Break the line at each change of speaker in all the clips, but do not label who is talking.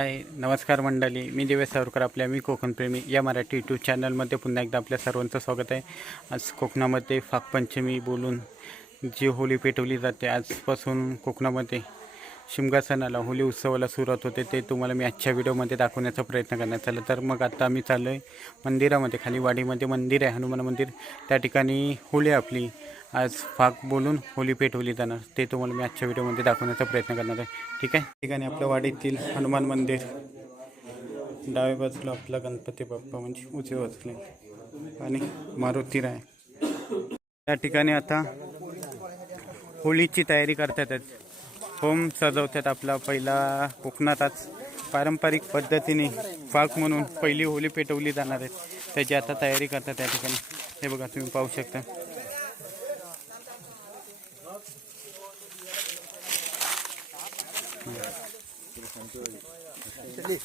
हाय नमस्कार मंडळी. मी देवेश सावरकर आपल्या मी कोकणप्रेमी या मराठी यूट्यूब चॅनलमध्ये पुन्हा एकदा आपल्या सर्वांचं स्वागत आहे. आज कोकणामध्ये फागपंचमी बोलून जी होळी पेटवली जाते आजपासून कोकणामध्ये शिमगा सणाला होळी उत्सवाला सुरुवात होते ते तुम्हाला मी आजच्या व्हिडिओमध्ये दाखवण्याचा प्रयत्न करण्यात आला तर मग आता आम्ही चाललो आहे मंदिरामध्ये खाली वाडीमध्ये मंदिर आहे हनुमान मंदिर. त्या ठिकाणी होळी आपली आज फाग बोलून होळी पेटवली जाणार. ते तुम्हाला मी आजच्या व्हिडिओमध्ये दाखवण्याचा प्रयत्न करणार आहे. ठीक आहे? ठिकाणी आपल्या वाडीतील हनुमान मंदिर. डाव्या बाजूला आपला गणपती बाप्पा म्हणजे उजव्या बाजूला. आणि मारुती राय. त्या ठिकाणी आता होळीची तयारी करतात. होम सजवतात आपला पहिला कोकणात आज. पारंपरिक पद्धतीने फाग म्हणून पहिली होळी पेटवली जाणार आहे. त्याची आता तयारी करतात त्या ठिकाणी. हे बघा तुम्ही पाहू शकता.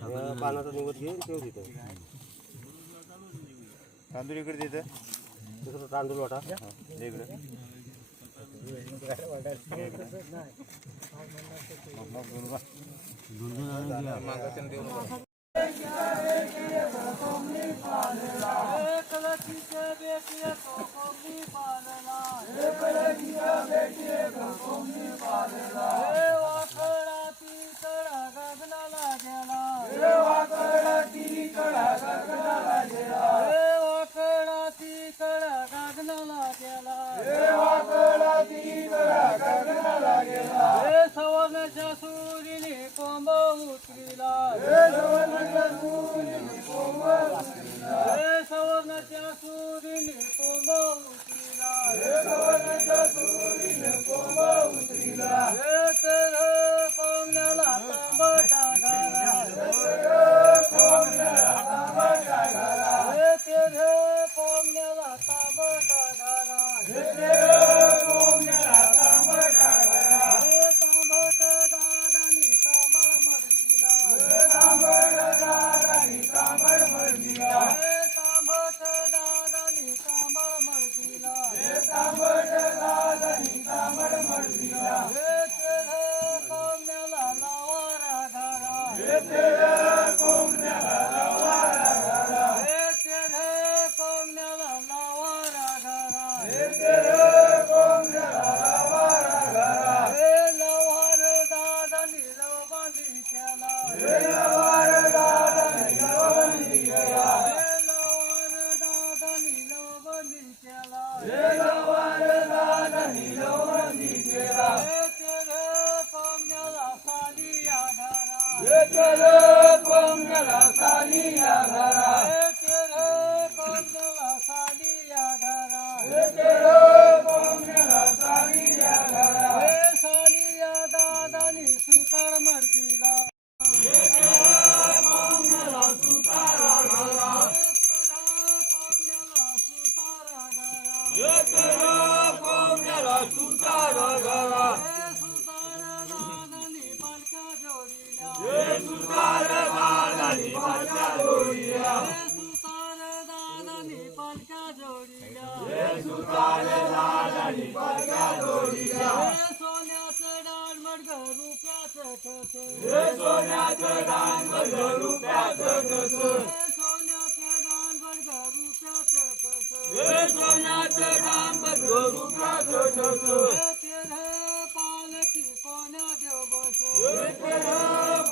पानाचा निवड घे ठेव तिथं. तांदूळ इकडे देतं दुसरं तांदूळ वाटा. इकडे.
सवनाच्या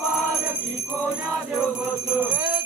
पालकी कोण्या देव बस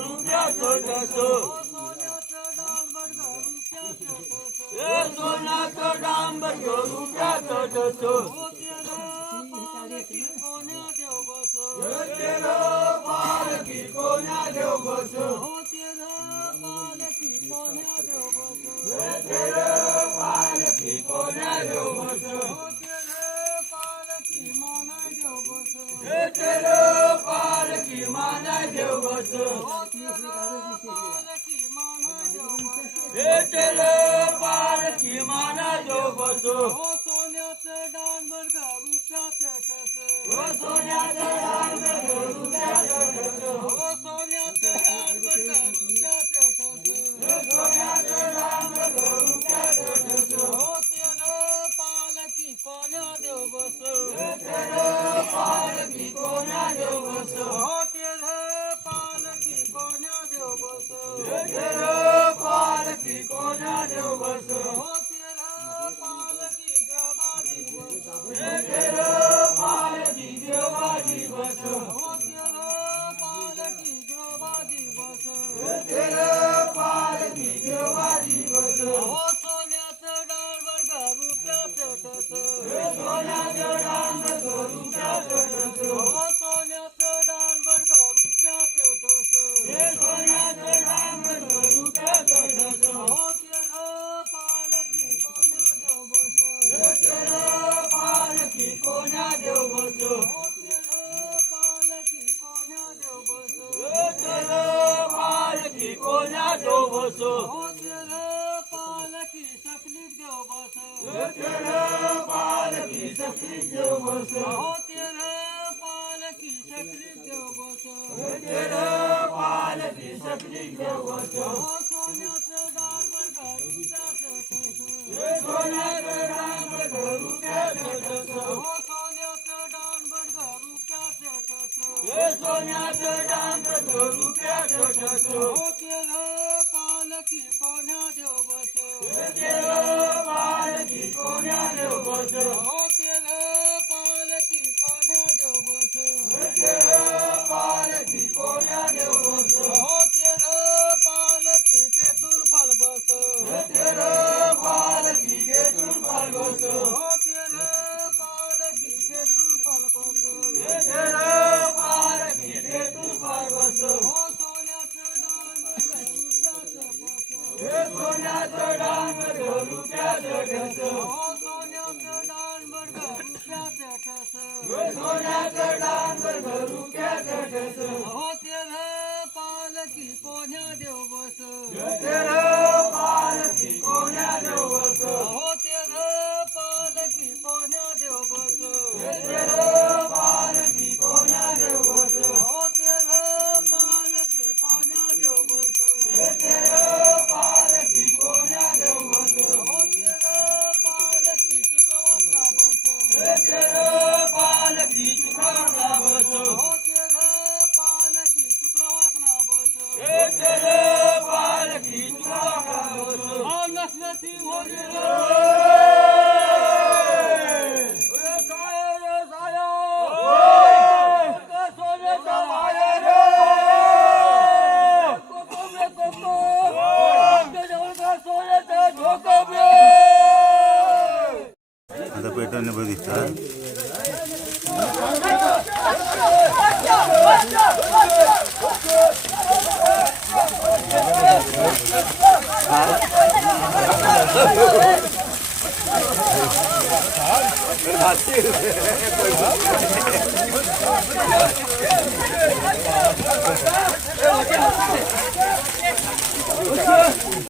રૂપિયા છોડશો એ સોના તો ડાંબર સો રૂપિયા છોડશો તેરો પારકી तू हो सोन्याचं डांबर घरुच्या ठस. हो सोन्याचं डांबर घरुच्या ठस. हो सोन्याचं डांबर घरुच्या ठस. हो सोन्याचं डांबर घरुच्या ठस. हो तेल पालकी कोण्या देव बस. हो तेल पालकी कोण्या देव बस. हो तेल पालकी कोण्या देव बस. हो तेल पालकी कोण्या देव बस. पालकी सपनी देव बस पालकी सपनी देव बस पालकी सपनी देव बस पालकी सपनी देव बस सोन्याचं डांब घरूच्या हो, सोन्याचं डांब घरूच्या हो, सोन्याचं डांब घरूच्या सोन्याचं डांब घरूच्या કોના દેવ બસો? દેવ દેવ બસો? सोन्याचं डांबर भरू प्याचं ढस. हो तेरा पालकी पोन्या देव बस? तेरा